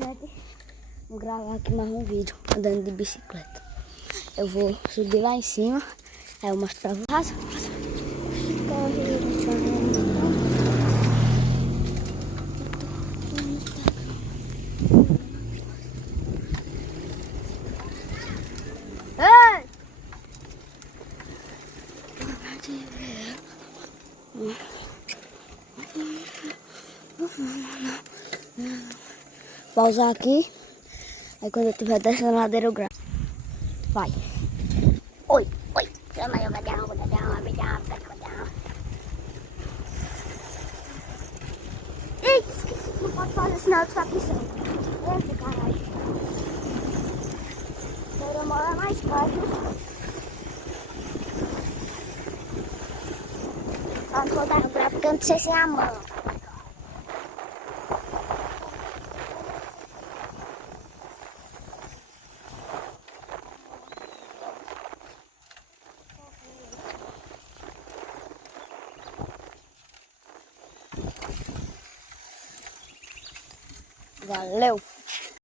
Gente, vou gravar aqui mais um vídeo andando de bicicleta. Eu vou subir lá em cima, aí eu mostro pra vocês. Ei! Pausar aqui. Aí quando eu estiver descendo a ladeira eu gravo. Vai. Oi, oi. Chama eu, cadê a água? Cadê a água? Cadê a água? Cadê a água? Ei, esqueci. Não pode fazer sinal de sapição. Eita, caralho. Quero morar mais perto. Só não vou dar o gravo porque eu não sei se é a mão. Valeu!